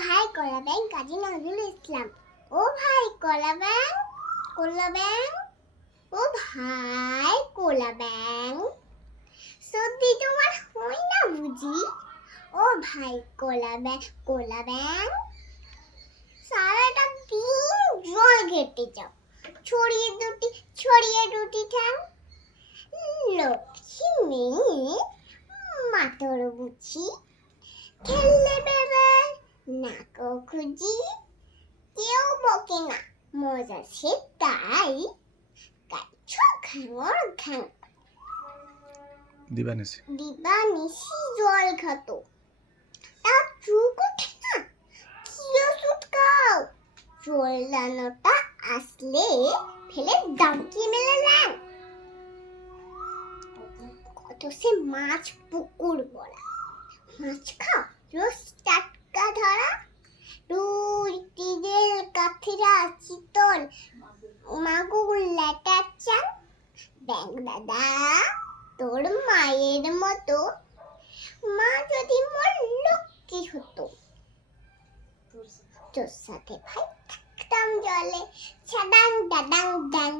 ভাই কলা ব্যাং কাজী নজরুল ইসলাম। ও ভাই কলা ব্যাং কলা ব্যাং ও ভাই কোলা ব্যাং সত্যি তোমার হয় না বুঝি? ও ভাই কোলা ব্যাং কোলা ব্যাং সারাটা দিন জল ঘেটে যাও। ছড়িয়ে দুটি ছড়িয়ে দুটি ঠ্যাং। লক্ষ্মী মেয়ে, মাতর বুঝি। বেড়ায় খুঁজি কেউ বকে না। মজা সে তাই গাইছ ঘাঙর ঘাঙ দিবানিসি দিবা নিশি জল খাতো তার চুক ওঠে না কি ওষুধ খাও আসলে ফেলে দামকি মেলে নেন। কত সে মাছ পুকুর বলা। মাছ খাও রোজ কাঠিরা চিতল। মাগুর ল্যাটা চান। ব্যাং দাদা, তোর মায়ের মতো। মা যদি মোর, লক্ষ্মী হতো। তোর সাথে ভাই থাকতাম জলে। ছাদাং, দাদাং দাং